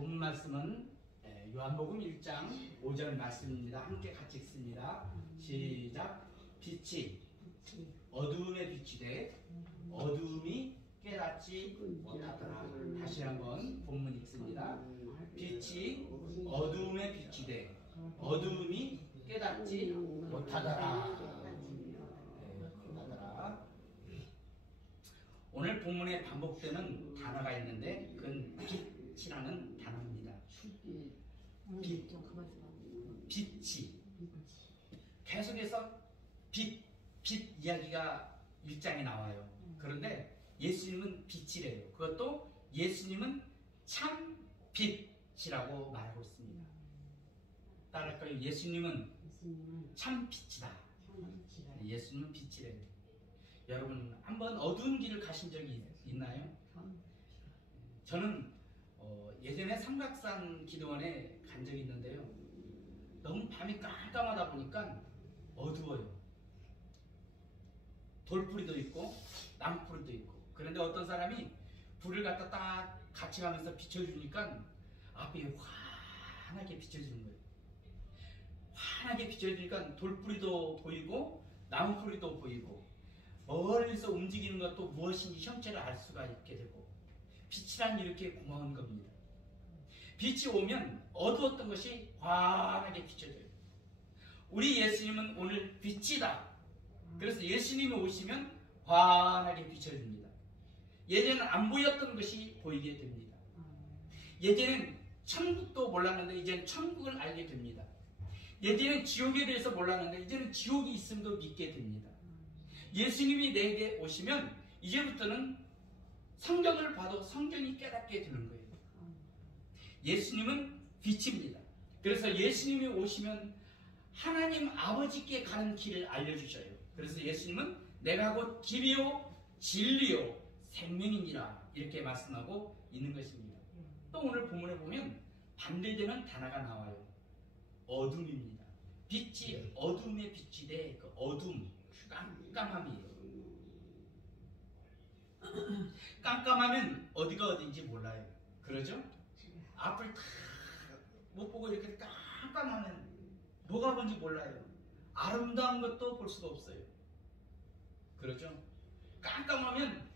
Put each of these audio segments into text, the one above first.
본 말씀은 요한복음 1장 5절 말씀입니다. 함께 같이 읽습니다. 시작. 빛이 어두움에 비치되 어두움이 깨닫지 못하더라. 다시 한번 본문 읽습니다. 빛이 어두움에 비치되 어두움이 깨닫지 못하더라. 오늘 본문에 반복되는 단어가 있는데 그건 빛이라는 단어입니다. 빛이 계속해서 빛 이야기가 1장에 나와요. 그런데 예수님은 빛이래요. 그것도 예수님은 참 빛이라고 말하고 있습니다. 따를까요? 예수님은 참 빛이다. 예수님은 빛이래요. 여러분 한번 어두운 길을 가신 적이 있나요? 저는 예전에 삼각산 기도원에 간 적이 있는데요. 너무 밤이 깜깜하다 보니까 어두워요. 돌뿌리도 있고 나무뿌리도 있고. 그런데 어떤 사람이 불을 갖다 딱 같이 가면서 비춰주니까 앞이 환하게 비춰지는 거예요. 환하게 비춰지니까 돌뿌리도 보이고 나무뿌리도 보이고 멀리서 움직이는 것도 무엇인지 형체를 알 수가 있게 되고 빛이란 이렇게 고마운 겁니다. 빛이 오면 어두웠던 것이 환하게 비춰져요. 우리 예수님은 오늘 빛이다. 그래서 예수님이 오시면 환하게 비춰집니다. 예전에는 안 보였던 것이 보이게 됩니다. 예전에는 천국도 몰랐는데 이제는 천국을 알게 됩니다. 예전에는 지옥에 대해서 몰랐는데 이제는 지옥이 있음도 믿게 됩니다. 예수님이 내게 오시면 이제부터는 성경을 봐도 성경이 깨닫게 되는 거예요. 예수님은 빛입니다. 그래서 예수님이 오시면 하나님 아버지께 가는 길을 알려주셔요. 그래서 예수님은 내가 곧 길이요 진리요 생명이니라 이렇게 말씀하고 있는 것입니다. 또 오늘 본문에 보면 반대되는 단어가 나와요. 어둠입니다. 빛이 어둠에 비치되 그 어둠 깜깜함이에요. 깜깜하면 어디가 어딘지 몰라요. 그러죠? 앞을 다 못 보고 이렇게 깜깜하면 뭐가 뭔지 몰라요. 아름다운 것도 볼 수가 없어요. 그러죠? 깜깜하면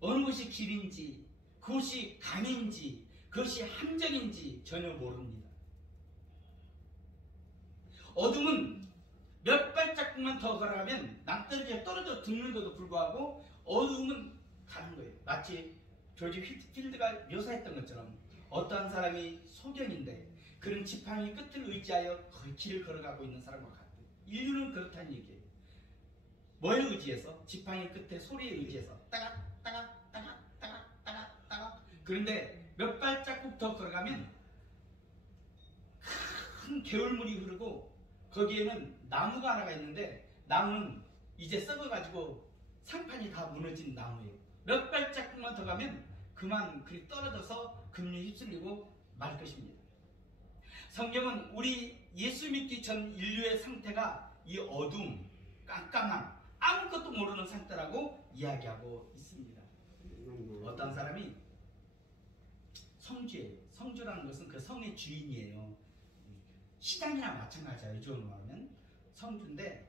어느 곳이 길인지 그것이 강인지 그것이 함정인지 전혀 모릅니다. 어둠은 몇 발자국만 더 걸어가면 낭떠러지에 떨어져 죽는데도 불구하고 어둠은 가는 거예요. 마치 조지 휠필드가 묘사했던 것처럼 어떠한 사람이 소경인데 그런 지팡이 끝을 의지하여 거의 길을 걸어가고 있는 사람과 같아요. 인류는 그렇다는 얘기예요. 뭐에 의지해서? 지팡이 끝에 소리에 의지해서 따각 따각 따각 따각 따각 따각. 그런데 몇 발자국 더 걸어가면 큰 개울물이 흐르고 거기에는 나무가 하나가 있는데 나무는 이제 썩어가지고 상판이 다 무너진 나무예요. 몇 발자국만 더 가면 그만 그리 떨어져서 급류에 휩쓸리고 말 것입니다. 성경은 우리 예수 믿기 전 인류의 상태가 이 어둠, 깜깜함, 아무것도 모르는 상태라고 이야기하고 있습니다. 어떤 사람이 성주예요. 성주라는 것은 그 성의 주인이에요. 시장이나 마찬가지예요. 요즘으로 말하면 성주인데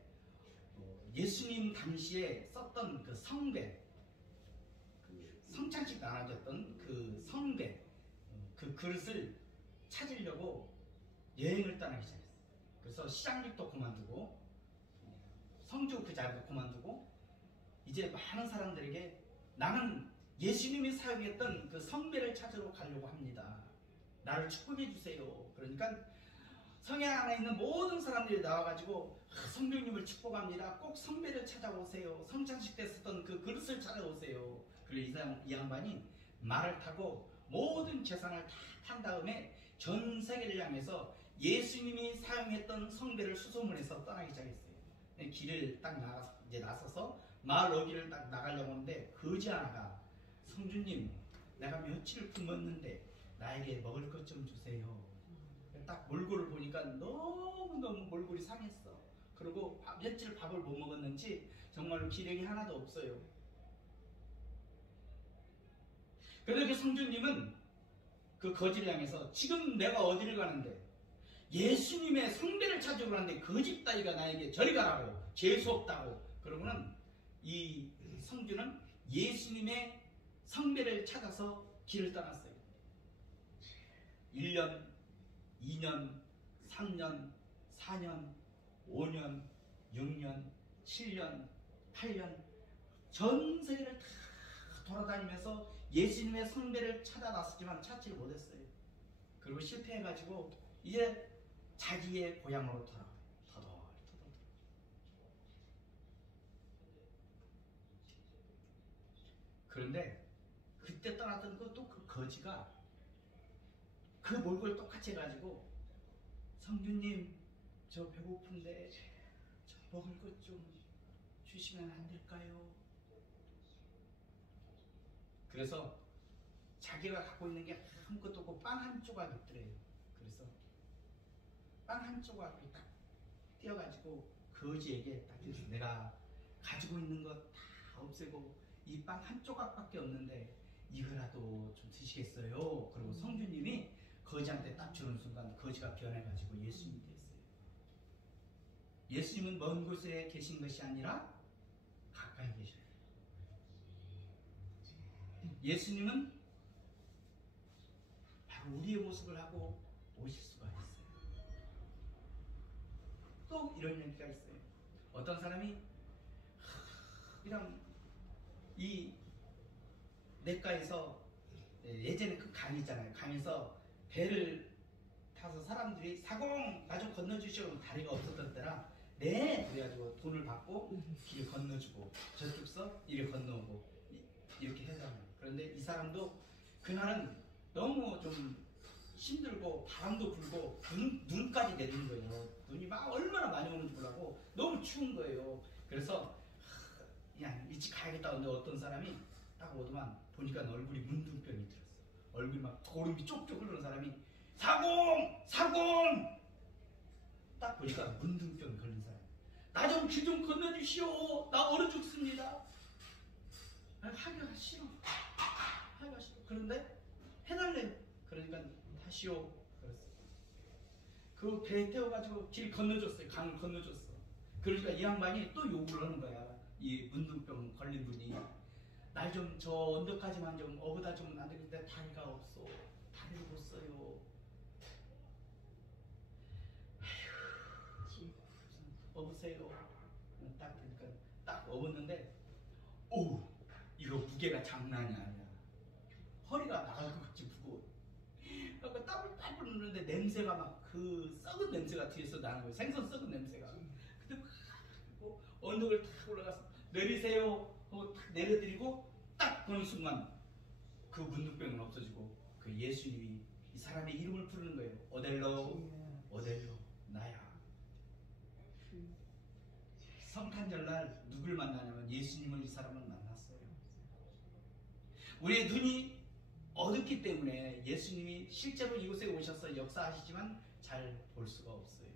예수님 당시에 썼던 그 성배, 성찬식 나눠줬던 그 성배, 그 그릇을 찾으려고 여행을 떠나기 시작했어요. 그래서 시장직도 그만두고 성주 그 자리도 그만두고 이제 많은 사람들에게 나는 예수님이 사용했던 그 성배를 찾으러 가려고 합니다. 나를 축복해 주세요. 그러니까 성에 안에 있는 모든 사람들이 나와가지고 성령님을 축복합니다. 꼭 성배를 찾아오세요. 성찬식 때 쓰던 그 그릇을 찾아오세요. 그리고 이 양반이 말을 타고 모든 재산을 다 탄 다음에 전 세계를 향해서 예수님이 사용했던 성배를 수소문해서 떠나기 시작했어요. 길을 딱 나서서 마을 어귀를 딱 나가려고 하는데 거지 하나가 성주님 내가 며칠을 굶었는데 나에게 먹을 것 좀 주세요. 딱 몰골을 보니까 너무너무 몰골이 상했어. 그리고 며칠 밥을 못 먹었는지 정말로 기력이 하나도 없어요. 그런데 그 성주님은 그 거지를 향해서 지금 내가 어디를 가는데 예수님의 성배를 찾으러 가는데 거짓 따위가 나에게 저리 가라고 재수없다고 그러면은 이 성주는 예수님의 성배를 찾아서 길을 떠났어요. 1년, 2년, 3년, 4년, 5년, 6년, 7년, 8년 전 세계를 다 돌아다니면서 예수님의 성배를 찾아 나섰지만 찾지를 못했어요. 그리고 실패해가지고 이제 자기의 고향으로 돌아와요. 터덜터덜. 그런데 그때 떠났던 또 그 거지가 그 몰골 똑같이 해가지고 성주님 저 배고픈데 저 먹을 것 좀 주시면 안 될까요? 그래서 자기가 갖고 있는 게 아무것도 없고 빵 한 조각 있더래요. 그래서 빵 한 조각을 딱 떼어가지고 거지에게 딱 해서 내가 가지고 있는 것 다 없애고 이 빵 한 조각밖에 없는데 이거라도 좀 드시겠어요? 그리고 성주님이 거지한테 딱 주는 순간 거지가 변해가지고 예수님이 됐어요. 예수님은 먼 곳에 계신 것이 아니라 가까이 계셔요. 예수님은 바로 우리의 모습을 하고 오실 수가 있어요. 또 이런 얘기가 있어요. 어떤 사람이 그냥 이 냇가에서 예전에 그 강 있잖아요. 강에서 배를 타서 사람들이 사공 나 좀 건너주시오. 다리가 없었던 때라 네 그래가지고 돈을 받고 길을 건너주고 저쪽서 이를 건너오고 이렇게 하잖아요. 그런데 이 사람도 그날은 너무 좀 힘들고 바람도 불고 눈까지 내리는 거예요. 눈이 막 얼마나 많이 오는지 몰라고 너무 추운 거예요. 그래서 그냥 일찍 가야겠다 하는데 어떤 사람이 딱 오더만 보니까 얼굴이 문둥병이 들었어. 얼굴이 막 고름이 쪽쪽 흐르는 사람이 사공! 사공! 딱 보니까 문둥병 걸린 사람. 나 좀 길 좀 건너주시오. 나 얼어 죽습니다. 하기가 싫어. 하기가 싫어. 그런데 해달래요. 그러니까 다시오. 그랬어. 그 배 태워가지고 길 건너줬어요. 강을 건너줬어. 그러니까 이 양반이 또 욕을 하는 거야. 이 문둥병 걸린 분이. 날 좀 저 언덕까지만 좀 어부다 주면 안 되겠는데 다리가 없어. 다리를 못 써요. 아휴, 어보세요. 딱 그러니까 딱 업었는데, 오, 이거 무게가 장난이 아니야. 허리가 나갈 것 같이 무거워. 그러니까 땀을 빨빨 흘리는데 냄새가 막 그 썩은 냄새가 뒤에서 나는 거예요. 생선 썩은 냄새가. 근데 막 언덕을 탁 올라가서 내리세요 하고 탁 내려드리고 딱 보는 순간 그 문둥병은 없어지고 그 예수님이 이 사람의 이름을 부르는 거예요. 오델로, 오델로, 나야. 성탄절날 누굴 만나냐면 예수님을 이 사람은 만났어요. 우리의 눈이 어둡기 때문에 예수님이 실제로 이곳에 오셔서 역사하시지만 잘 볼 수가 없어요.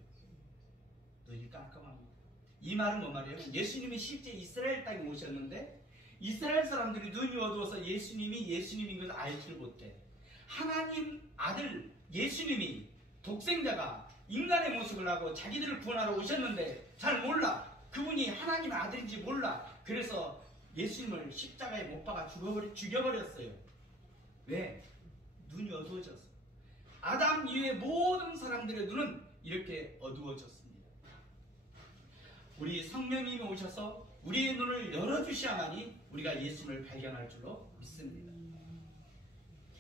눈이 깜깜합니다. 이 말은 뭔 말이에요? 예수님이 실제 이스라엘 땅에 오셨는데 이스라엘 사람들이 눈이 어두워서 예수님이 예수님인 것을 알지를 못해. 하나님 아들 예수님이 독생자가 인간의 모습을 하고 자기들을 구원하러 오셨는데 잘 몰라. 그분이 하나님의 아들인지 몰라. 그래서 예수님을 십자가에 못 박아 죽여버렸어요. 왜? 눈이 어두워졌어. 아담 이후의 모든 사람들의 눈은 이렇게 어두워졌습니다. 우리 성령님이 오셔서 우리의 눈을 열어주셔야만이 우리가 예수님을 발견할 줄로 믿습니다.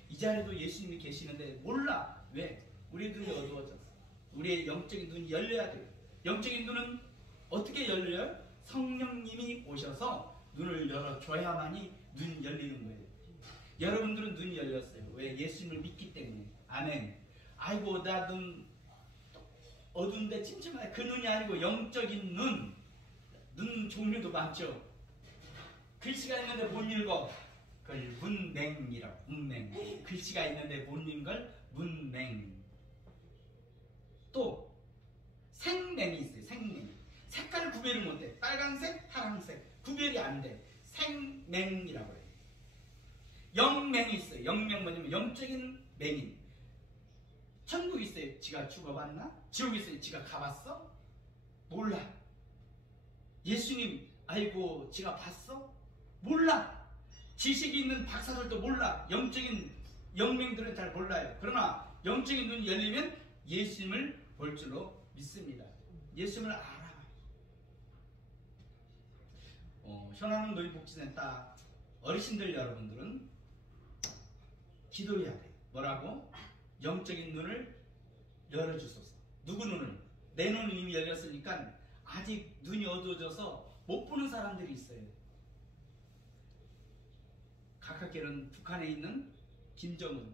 이 자리에도 예수님이 계시는데 몰라. 왜? 우리의 눈이 어두워졌어. 우리의 영적인 눈이 열려야 돼요. 영적인 눈은 어떻게 열려요? 성령님이 오셔서 눈을 열어줘야만이 눈이 열리는 거예요. 여러분들은 눈이 열렸어요. 왜? 예수님을 믿기 때문에. 아멘. 아이고 나 눈 어두운데 침침하네. 그 눈이 아니고 영적인 눈. 눈 종류도 많죠. 글씨가 있는데 못 읽어. 그걸 문맹이라고. 문맹. 글씨가 있는데 못 읽는 걸 문맹. 또 생맹이 있어요. 생맹. 색깔을 구별을 못해. 빨간색, 파란색 구별이 안 돼. 생맹이라고 해요. 영맹이 있어요. 영맹 뭐냐면 영적인 맹인. 천국 있어요. 지가 죽어봤나? 지옥 있어요. 지가 가봤어? 몰라. 예수님 아이고 지가 봤어? 몰라. 지식이 있는 박사들도 몰라. 영적인 영맹들은 잘 몰라요. 그러나 영적인 눈이 열리면 예수님을 볼 줄로 믿습니다. 예수님을 알아. 현황은 노인복지센터 어르신들 여러분들은 기도해야 돼. 뭐라고? 영적인 눈을 열어주소서. 누구 눈을? 내 눈은 이미 열렸으니까 아직 눈이 어두워져서 못 보는 사람들이 있어요. 가깝게는 북한에 있는 김정은.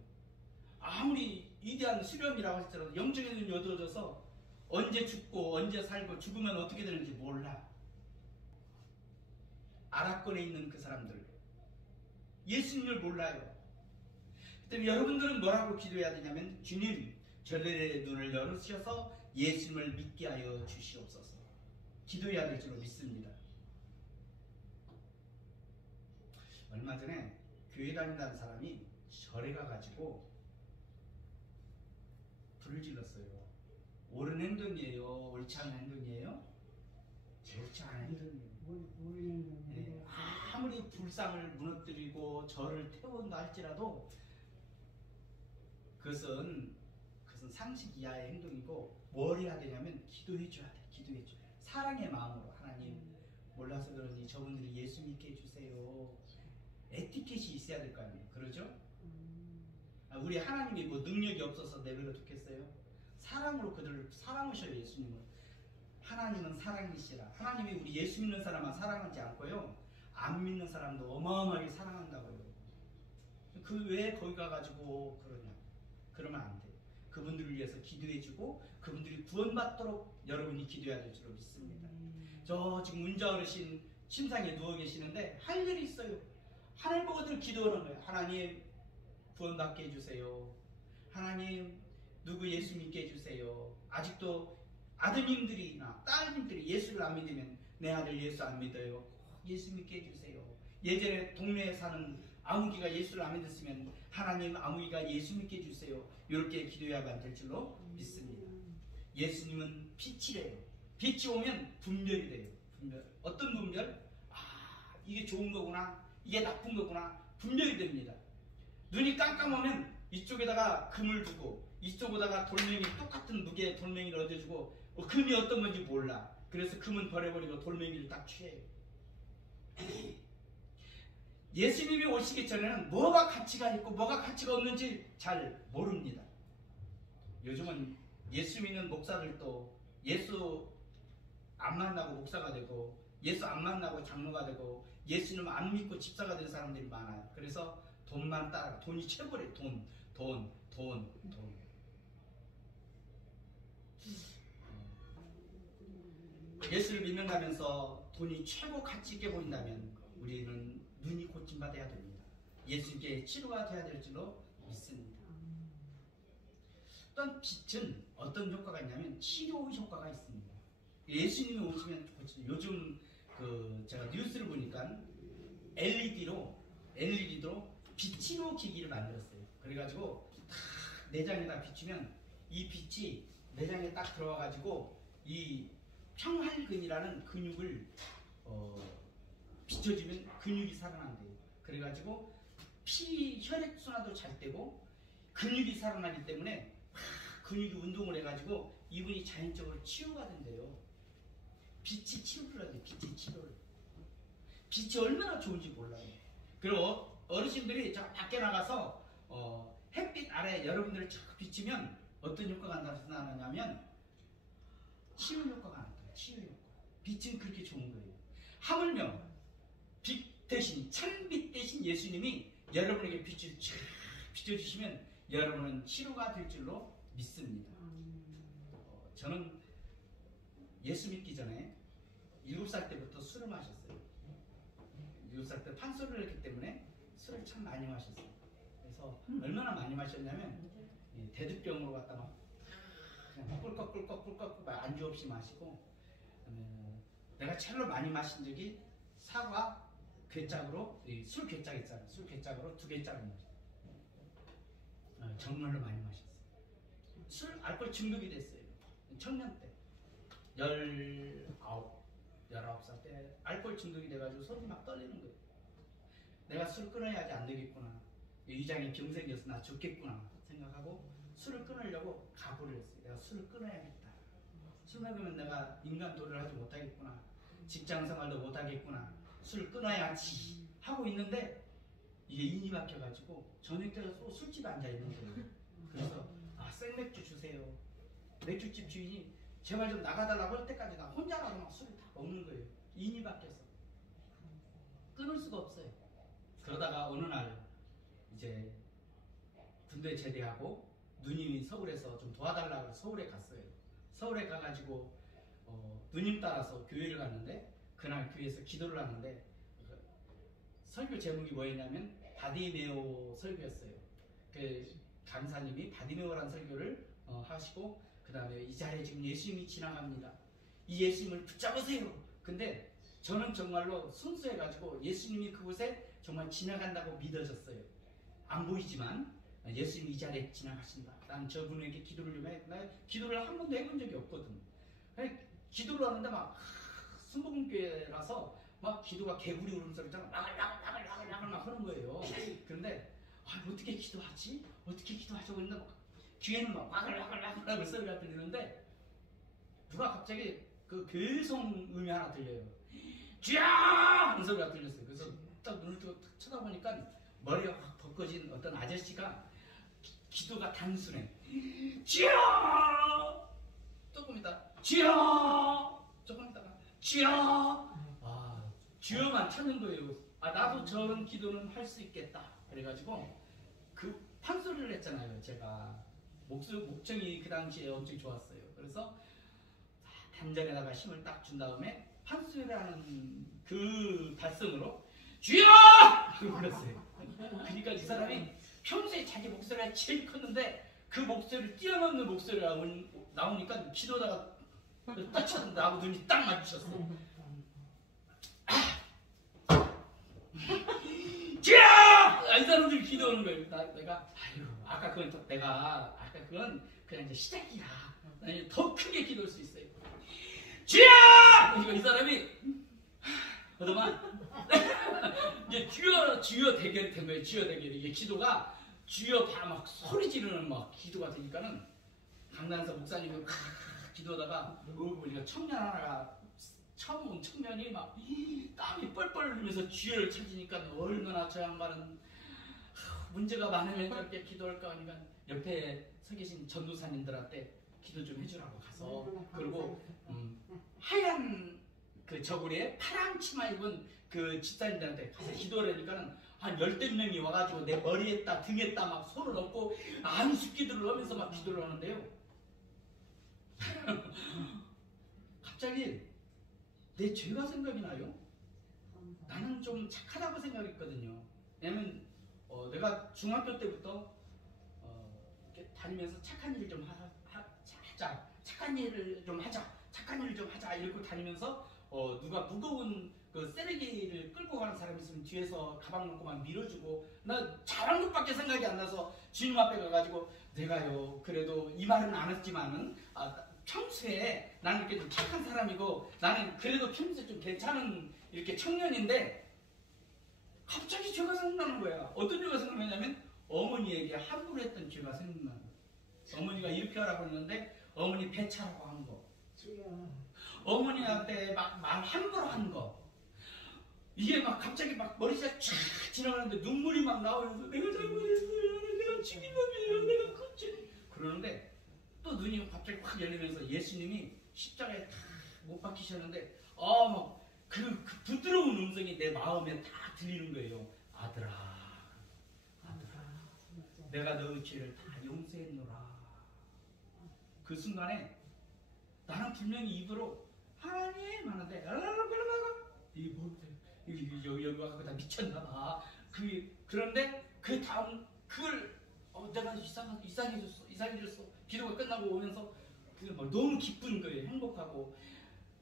아무리 위대한 수령이라고 할지라도 영적인 눈이 어두워져서 언제 죽고 언제 살고 죽으면 어떻게 되는지 몰라. 아랍권에 있는 그 사람들 예수님을 몰라요. 그때 여러분들은 뭐라고 기도해야 되냐면 주님 저들의 눈을 열으셔서 예수님을 믿게 하여 주시옵소서. 기도해야 될 줄로 믿습니다. 얼마 전에 교회 다닌다는 사람이 절에 가가지고 불을 질렀어요. 옳은 행동이에요? 옳지 않은 행동이에요? 옳지 않은 행동이에요. 네, 아무리 불상을 무너뜨리고 절을 태운다 할지라도 그것은 상식 이하의 행동이고 뭘 해야 되냐면 기도해줘야 돼. 기도해줘. 사랑의 마음으로 하나님 몰라서 그러니 저분들이 예수 믿게 해주세요. 에티켓이 있어야 될 거 아니에요. 그러죠? 우리 하나님이 뭐 능력이 없어서 내버려 뒀겠어요? 사랑으로 그들을 사랑하셔요. 예수님은. 하나님은 사랑이시라. 하나님이 우리 예수 믿는 사람만 사랑하지 않고요. 안 믿는 사람도 어마어마하게 사랑한다고요. 그 왜 거기 가가지고 그러냐. 그러면 안 돼. 그분들을 위해서 기도해주고 그분들이 구원받도록 여러분이 기도해야 될 줄로 믿습니다. 저 지금 운자 어르신 침상에 누워 계시는데 할 일이 있어요. 하늘 보고 늘 기도하는 거예요. 하나님 구원받게 해주세요. 하나님 누구 예수 믿게 해주세요. 아직도 아드님들이나 딸님들이 예수를 안 믿으면 내 아들 예수 안 믿어요. 예수 믿게 해주세요. 예전에 동네에 사는 아무기가 예수를 안 믿었으면 하나님 아무기가 예수 믿게 해주세요. 이렇게 기도해야만 될 줄로 믿습니다. 예수님은 빛이래요. 빛이 오면 분별이 돼요. 분별. 어떤 분별? 아 이게 좋은 거구나. 이게 나쁜 거구나. 분별이 됩니다. 눈이 깜깜하면 이쪽에다가 금을 두고 이쪽에다가 돌멩이 똑같은 무게의 돌멩이를 얻어주고 금이 어떤 건지 몰라. 그래서 금은 버려버리고 돌멩이를 딱 취해요. 예수님이 오시기 전에는 뭐가 가치가 있고 뭐가 가치가 없는지 잘 모릅니다. 요즘은 예수 믿는 목사들도 예수 안 만나고 목사가 되고 예수 안 만나고 장로가 되고 예수님 안 믿고 집사가 된 사람들이 많아요. 그래서 돈만 따라 돈이 최고래. 돈. 예수를 믿는다면서 돈이 최고 가치 있게 보인다면 우리는 눈이 고침받아야 됩니다. 예수께 치료가 돼야 될 줄로 믿습니다. 어떤 빛은 어떤 효과가 있냐면 치료 효과가 있습니다. 예수님이 오시면 요즘 제가 뉴스를 보니까 LED로 빛치료 기기를 만들었어요. 그래가지고 딱 내장에다 비추면 이 빛이 내장에 딱 들어와가지고 이 평활근이라는 근육을 비춰주면 근육이 살아난대요. 그래가지고 혈액순환도 잘 되고 근육이 살아나기 때문에 근육이 운동을 해가지고 이분이 자연적으로 치유가 된대요. 빛이 치료를 하대요. 빛이 치료를. 빛이 얼마나 좋은지 몰라요. 그리고 어르신들이 저 밖에 나가서 햇빛 아래 여러분들을 자꾸 비치면 어떤 효과가 나타나냐면 치유 효과가 나타나요. 치유 효과. 빛은 그렇게 좋은 거예요. 하물며 빛 대신 찬빛 대신 예수님이 여러분에게 빛을 쫙 비춰주시면 여러분은 치료가 될 줄로 믿습니다. 저는 예수 믿기 전에 7살 때부터 술을 마셨어요. 7살 때 판소리를 했기 때문에 술을 참 많이 마셨어요. 그래서 얼마나 많이 마셨냐면 대두병으로 갖다가 그냥 꿀꺽 안주 없이 마시고 내가 제일로 많이 마신 적이 사과 괴짝으로 술 괴짝 있잖아요. 술 괴짝으로 2개짝을 마셨어요. 정말로 많이 마셨어요. 술, 알코올 중독이 됐어요. 청년 때. 19살 때 알코올 중독이 돼가지고 손이 막 떨리는 거예요. 내가 술 끊어야지 안 되겠구나. 위장이 병생겨서 나 죽겠구나 생각하고 술을 끊으려고 각오를 했어요. 내가 술을 끊어야겠다. 술 먹으면 내가 인간도를 하지 못하겠구나. 직장 생활도 못하겠구나. 술을 끊어야지 하고 있는데 이게 인이 막혀가지고 저녁 때 술집에 앉아있는 거예요. 그래서 생맥주 주세요. 맥주집 주인이 제발 좀 나가달라고 할 때까지 나 혼자라도 막 술을 다 먹는 거예요. 인이 바뀌어서 끊을 수가 없어요. 그러다가 어느 날 이제 군대 제대하고 누님이 서울에서 좀 도와달라고 서울에 갔어요. 서울에 가가지고 누님 따라서 교회를 갔는데 그날 교회에서 기도를 하는데 설교 제목이 뭐였냐면 바디메오 설교였어요. 그 강사님이 바디메오라는 설교를 하시고 그 다음에 이 자리에 지금 예수님이 지나갑니다. 이 예수님을 붙잡으세요. 근데 저는 정말로 순수해가지고 예수님이 그곳에 정말 지나간다고 믿어졌어요. 안 보이지만 예수님이 이 자리에 지나가신다. 난 저분에게 기도를 좀 해. 나 기도를 한 번도 해본 적이 없거든. 기도를 하는데 막 순복음교회라서 막 기도가 개구리 울음소리처럼 나글 막 하는 거예요. 그런데 어떻게 기도하지? 어떻게 기도하죠? 그런데 막 귀에는 막 와글와글 소리가 들리는데 누가 갑자기 그 교회성 음이 하나 들려요. 주야! 하는 소리가 들렸어요. 그래서 딱 눈을 뜨고 탁 쳐다보니까 머리가 확 벗겨진 어떤 아저씨가 기도가 단순해. 주야! 조금 있다. 주야! 조금 있다가 주야! 주여만 찾는 거예요. 나도 저런 기도는 할 수 있겠다. 그래가지고 그 판소리를 했잖아요. 제가 목청이 그 당시에 엄청 좋았어요. 그래서 단전에다가 힘을 딱 준 다음에 판소리라는 그 발성으로 주여! 하고 불렀어요. 그러니까 이 사람이 평소에 자기 목소리가 제일 컸는데 그 목소리를 뛰어넘는 목소리가 나오니까 기도다가 딱 쳤는데 나하고 눈이 딱 마주쳤어. 주여! 이 사람들이 기도하는 거예요. 내가 아까 그건 그냥 이제 시작이야. 나는 더 크게 기도할 수 있어요. 주여! 그러니까 이 사람이 그동안 이제 주여 대결이 된 거예요. 주여 대결이 이게 기도가 주여 다 막 소리 지르는 막 기도가 되니까는 강단에서 목사님이 기도하다가 보니까 청년 하나가 처음 온 청년이 막 땀이 뻘뻘 흘리면서 주여를 찾으니까 얼마나 저 양반은 문제가 많으면 저렇게 기도할까 하니까 옆에 서 계신 전도사님들한테 기도 좀 해주라고 가서 그리고 하얀 그 저고리에 파란 치마 입은 그 집사님들한테 가서 기도를 하니까는 한 10명이 와가지고 내 머리에다 등에다 막 손을 얹고 안수기도를 하면서 막 기도를 하는데요. 갑자기 내 죄가 생각이 나요. 나는 좀 착하다고 생각했거든요. 왜냐면 내가 중학교 때부터 다니면서 착한 일을 좀 하자, 착한 일을 좀 하자 이러고 다니면서 누가 무거운 그 쓰레기를 끌고 가는 사람이 있으면 뒤에서 가방 놓고 막 밀어주고 나 잘한 것밖에 생각이 안 나서 주님 앞에 가가지고 내가요 그래도 이 말은 안 했지만은 평소에 나는 이렇게 좀 착한 사람이고 나는 그래도 평소에 좀 괜찮은 이렇게 청년인데 갑자기 죄가 생각나는 거야. 어떤 죄가 생각나냐면 어머니에게 함부로 했던 죄가 생각나는 거야. 어머니가 이렇게 하라고 했는데 어머니 배차라고 한 거, 어머니한테 막 말 함부로 한 거, 이게 막 갑자기 막 머리가 쫙 지나가는데 눈물이 막 나오면서 내가 잘못했어요, 내가 죽인 놈이에요, 내가 그치 그러는데 또 눈이 갑자기 확 열리면서 예수님이 십자가에 다 못 박히셨는데 그 부드러운 음성이 내 마음에 다 들리는 거예요. 아들아 내가 너의 죄를 다 용서했노라. 그 순간에 나는 분명히 입으로 하나님 하는데 여기 와서 다 미쳤나봐. 그런데 그 다음 그걸 내가 이상해졌어. 기도가 끝나고 오면서 너무 기쁜 거예요. 행복하고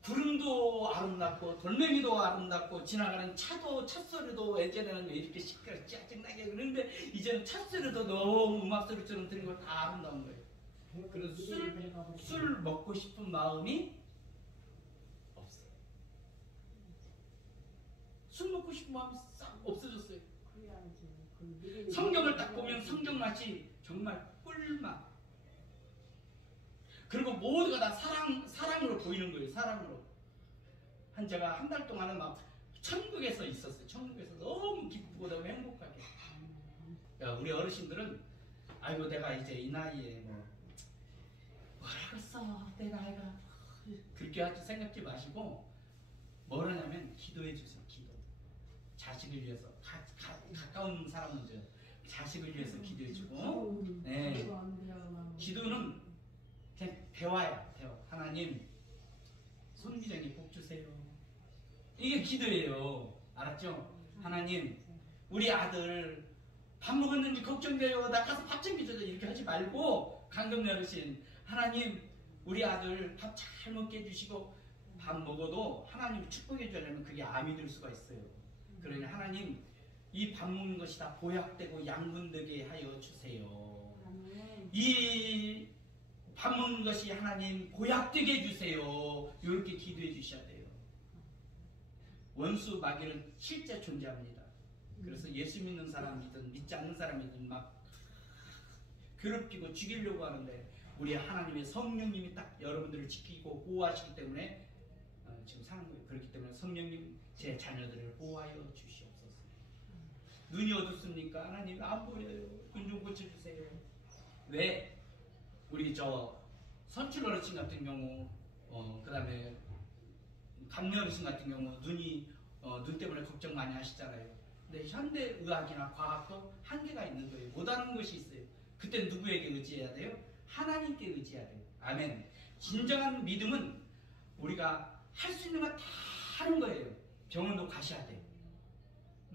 구름도 아름답고 돌멩이도 아름답고 지나가는 차도 찻소리도 예전에는 왜 이렇게 시끄럽고 짜증나게 그러는데 이제는 찻소리도 너무 음악소리처럼 들리고 다 아름다운 거예요. 그래서 술 먹고 싶은 마음이 없어요. 술 먹고 싶은 마음이 싹 없어졌어요. 성경을 딱 보면 성경 맛이 정말 꿀맛. 그리고 모두가 다 사랑으로 보이는 거예요. 사랑으로. 제가 한 달 동안은 막 천국에서 있었어요. 천국에서 너무 기쁘고 너무 행복하게. 야, 우리 어르신들은 아이고 내가 이제 이 나이에 뭐라겠어 내 나이가 그렇게 하지 생각지 마시고 뭘 하냐면 기도해 주세요. 기도. 자식을 위해서 가까운 사람 먼저 자식을 위해서 기도해 주고 네. 기도는 그냥 대화야. 대화. 하나님 손기정이 복 주세요. 이게 기도예요. 알았죠? 하나님 우리 아들 밥 먹었는지 걱정돼요. 나 가서 밥 챙겨줘서 이렇게 하지 말고 강경래 어르신 하나님 우리 아들 밥 잘 먹게 해주시고 밥 먹어도 하나님 축복해 주려면 그게 암이 될 수가 있어요. 그러니 하나님 이 밥 먹는 것이 다 보약되고 양분되게 하여 주세요. 이 밥 먹는 것이 하나님 보약되게 해주세요. 이렇게 기도해 주셔야 돼요. 원수 마귀는 실제 존재합니다. 그래서 예수 믿는 사람이든 믿지 않는 사람이든 막 괴롭히고 죽이려고 하는데 우리 하나님의 성령님이 딱 여러분들을 지키고 보호하시기 때문에 지금 사는 거예요. 그렇기 때문에 성령님 제 자녀들을 보호하여 주시옵소서. 눈이 어둡습니까? 하나님 안 보여요. 눈 좀 고쳐주세요. 왜? 우리 선출 어르신 같은 경우 그 다음에 감리 어르신 같은 경우 눈 때문에 걱정 많이 하시잖아요. 근데 현대의학이나 과학도 한계가 있는 거예요. 못하는 것이 있어요. 그때 누구에게 의지해야 돼요? 하나님께 의지해야 돼요. 아멘. 진정한 믿음은 우리가 할 수 있는 거 다 하는 거예요. 병원도 가셔야 돼.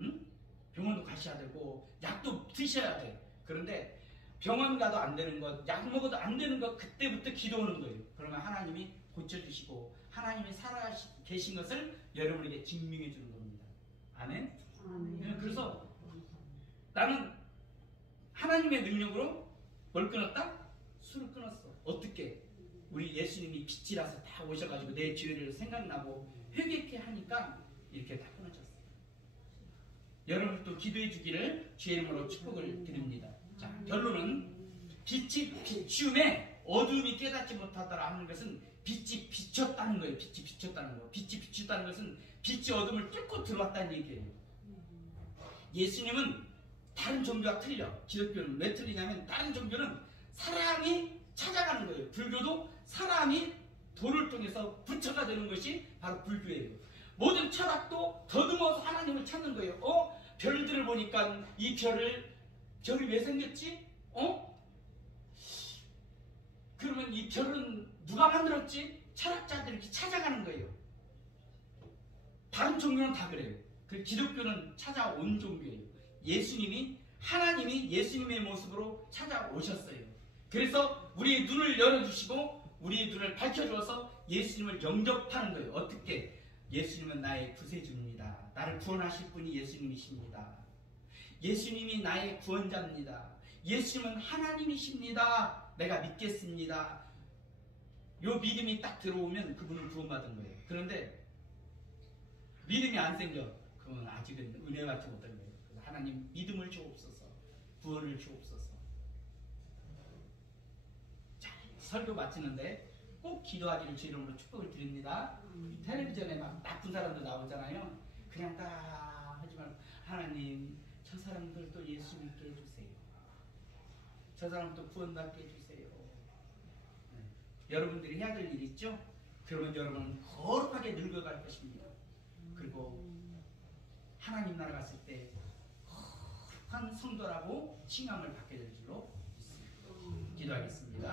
응? 병원도 가셔야 되고 약도 드셔야 돼. 그런데 병원 가도 안 되는 것, 약 먹어도 안 되는 것 그때부터 기도하는 거예요. 그러면 하나님이 고쳐주시고 하나님이 살아계신 것을 여러분에게 증명해 주는 겁니다. 아멘? 그래서 나는 하나님의 능력으로 뭘 끊었다? 술을 끊었어. 어떻게? 우리 예수님이 빛이라서 다 오셔가지고 내 죄를 생각나고 회개케 하니까 이렇게 다 끊어졌어요. 여러분도 기도해 주기를 주의 이름으로 축복을 드립니다. 자, 결론은 빛이 비춤에 어둠이 깨닫지 못하더라 하는 것은 빛이 비쳤다는 거예요. 빛이 비쳤다는 거. 빛이 비쳤다는 것은 빛이 어둠을 뚫고 들어왔다는 얘기예요. 예수님은 다른 종교와 틀려. 기독교는 왜 틀리냐면 다른 종교는 사람이 찾아가는 거예요. 불교도 사람이 도를 통해서 부처가 되는 것이 바로 불교예요. 모든 철학도 더듬어서 하나님을 찾는 거예요. 별들을 보니까 이 별이 왜 생겼지? 그러면 이 별은 누가 만들었지? 철학자들이 이렇게 찾아가는 거예요. 다른 종교는 다 그래요. 기독교는 찾아온 종교예요. 하나님이 예수님의 모습으로 찾아오셨어요. 그래서 우리의 눈을 열어주시고 우리의 눈을 밝혀주어서 예수님을 영접하는 거예요. 어떻게? 예수님은 나의 구세주입니다. 나를 구원하실 분이 예수님이십니다. 예수님이 나의 구원자입니다. 예수님은 하나님이십니다. 내가 믿겠습니다. 요 믿음이 딱 들어오면 그분은 구원받은 거예요. 그런데 믿음이 안 생겨. 그건 아직은 은혜 받지 못한 거예요. 그래서 하나님 믿음을 주옵소서. 구원을 주옵소서. 자, 설교 마치는데 꼭 기도하기를 주 이름으로 축복을 드립니다. 텔레비전에 막 나쁜 사람들 나오잖아요. 그냥 다 하지 말고 하나님 저 사람들도 예수 믿게 해주세요. 저 사람도 구원받게 해주세요. 여러분들이 해야 될 일 있죠? 그러면 여러분은 거룩하게 늙어갈 것입니다. 그리고 하나님 나라 갔을 때 거룩한 성도라고 칭함을 받게 될 줄로 믿습니다. 기도하겠습니다.